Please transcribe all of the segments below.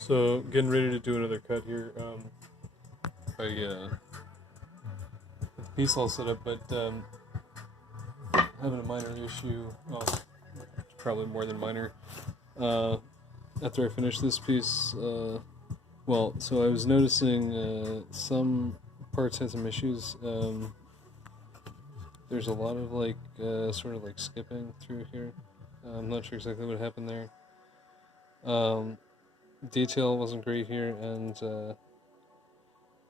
So, getting ready to do another cut here. I the piece all set up, but having a minor issue. Well, it's probably more than minor. Uh, After I finish this piece, so I was noticing some parts had some issues. There's a lot of sort of like skipping through here. I'm not sure exactly what happened there. Detail wasn't great here, and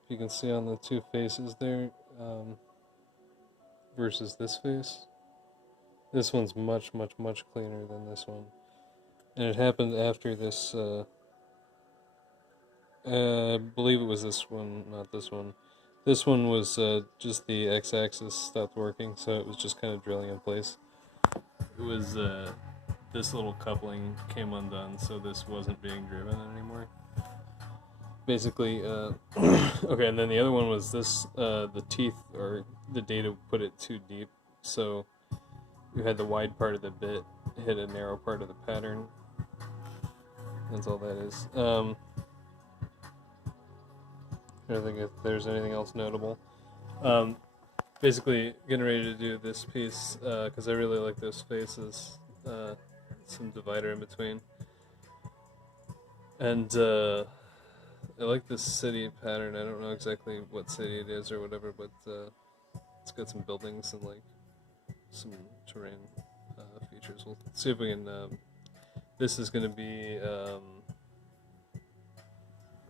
you can see on the two faces there, versus this face, this one's much, much, much cleaner than this one. And it happened after this, I believe it was this one, not this one. This one was just the x-axis stopped working, so it was just kind of drilling in place. It was, this little coupling came undone, so this wasn't being driven anymore. Basically, okay, and then the other one was this, the teeth, or the data put it too deep, so you had the wide part of the bit hit a narrow part of the pattern. That's all that is. I don't think if there's anything else notable. Basically, getting ready to do this piece, because I really like those faces, some divider in between. And, I like this city pattern. I don't know exactly what city it is or whatever, but it's got some buildings and like some terrain features. We'll see if we can. This is going to be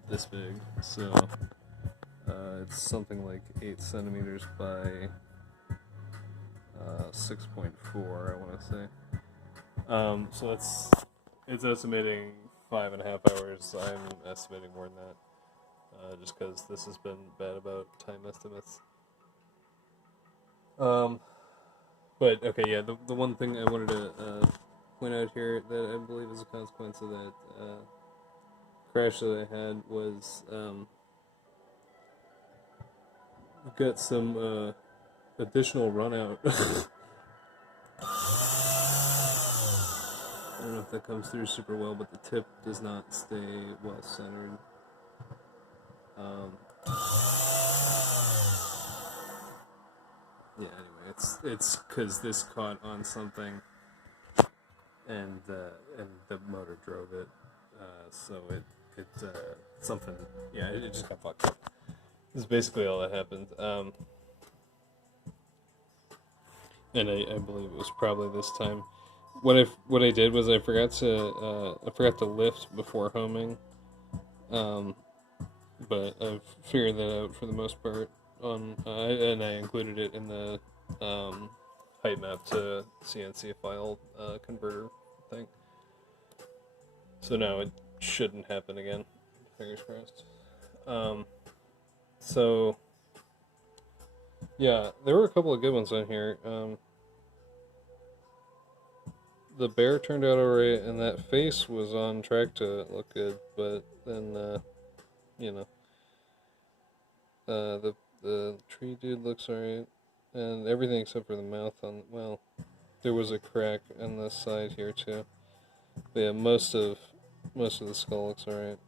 this big, so it's something like 8 centimeters by 6.4. I want to say. So it's estimating 5.5 hours. I'm estimating more than that, just because this has been bad about time estimates. But okay, yeah. The one thing I wanted to point out here that I believe is a consequence of that crash that I had was we've got some additional run out. I don't know if that comes through super well, but the tip does not stay well centered. Yeah, anyway, it's because this caught on something, and the motor drove it, so it something, yeah, it just got fucked up. This is basically all that happened. And I believe it was probably this time. What I did was I forgot to lift before homing, but I've figured that out for the most part. And I included it in the height map to CNC file converter thing. So now it shouldn't happen again. Fingers crossed. So yeah, there were a couple of good ones on here. The bear turned out alright, and that face was on track to look good, but then, the tree dude looks alright, and everything except for the mouth there was a crack on this side here too. But yeah, most of the skull looks alright.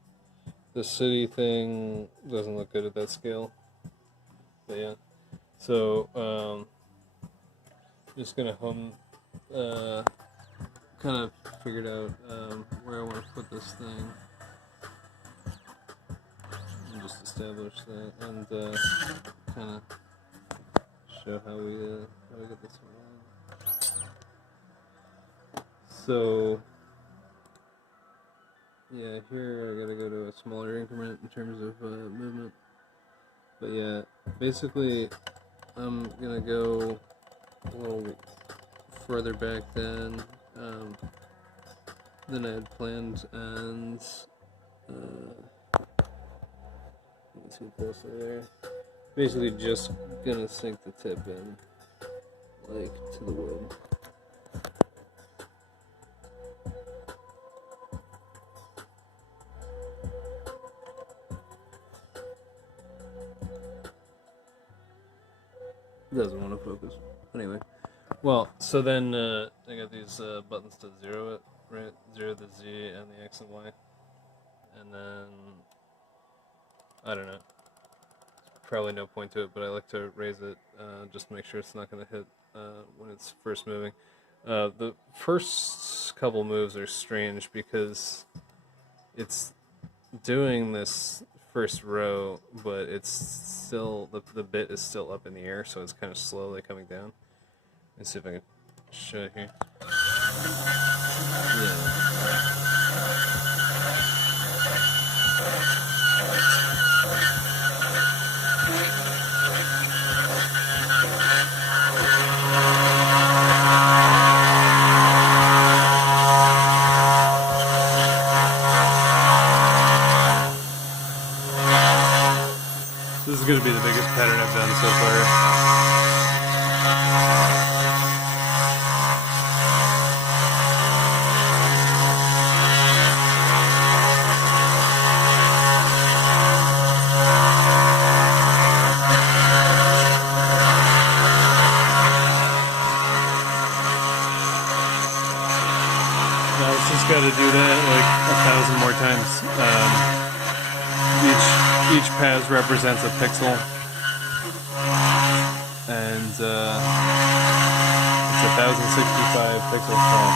The city thing doesn't look good at that scale. But yeah. So, just gonna kind of figured out where I want to put this thing, and just establish that, and kind of show how we get this one. So yeah, here I gotta go to a smaller increment in terms of movement. But yeah, basically I'm gonna go a little further back than I had planned, and let's get closer there. Basically just gonna sink the tip in, like, to the wood. It doesn't want to focus. Anyway. Well, so then I got these buttons to zero it, right? Zero the Z and the X and Y. And then I don't know. Probably no point to it, but I like to raise it just to make sure it's not going to hit when it's first moving. The first couple moves are strange because it's doing this first row, but it's still, the bit is still up in the air, so it's kind of slowly coming down. Let's see if I can show it here. Yeah. This is going to be the biggest pattern I've done so far. Now it's just got to do that like 1,000 more times. Each pass represents a pixel, and it's 1,065 pixels tall.